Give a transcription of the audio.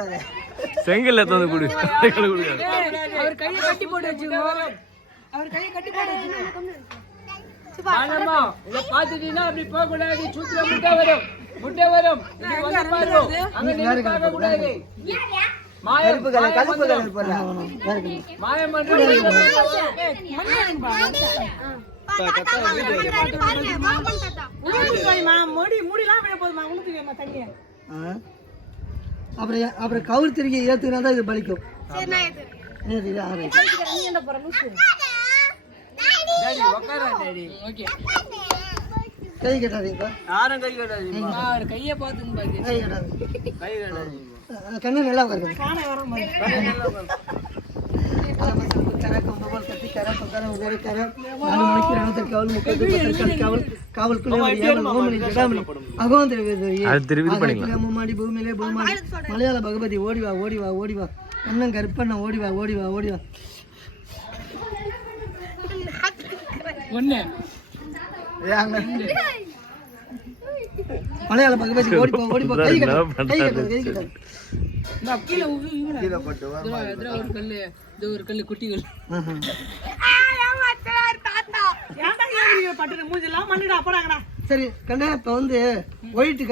கொடுக்காது. செங்கல் எடுத்து வந்து கொடு அவர் கையை கட்டி போட்டு வச்சுக்கோ. அவர் கையை கட்டி போட்டு வச்சுக்கோ. ஆனம்மா இத பாத்துட்டீங்கன்னா அப்படி போக கூடாது சூத்துல முட்டை வரும். முட்டை வரும். இது வந்து பாரு. அங்க நின்னு பார்க்க கூடாது மாயம் முடி விட போதுமா? தண்ணிய? அப்புறம் அப்புறம் கவுர் திருக்கி ஏத்துனா தான் இது பலிக்கும். கை கட்டாதீங்க யாரும் கை கையை பாத்துங்க பாத்து கை கட்டாதீங்க. கை கட்டாதீங்க. கண்ணு நல்லா உட்காருங்க. முப்பது பத்திரிக்கை காவல் காவல்குள்ளே ஒரு ஏவல் ஓமனி ஜடாமணி அகோன் திருவி அது திருப்பி இது பண்ணிக்கலாம் மும்மாடி பூமியிலே பூமாடி மலையாள பகவதி ஓடி வா ஓடி வா ஓடி வா அண்ணன் கருப்பண்ண ஓடி வா ஓடி வா வா மலையாள பகவதி ஓடி போ ஓடி போ கை கட்டு கை கட்டு கை கட்டு. நான் கீழே இவனை. இதோ, இதோ ஒரு கல்லு இது ஒரு கல்லு குட்டிகள். ஆஹா. ஏன்டா ஏன் பட்டு மூஞ்செல்லாம் மண்ணுடா போடாங்கடா. சரி கண்ணா இப்போ வந்து ஒயிட்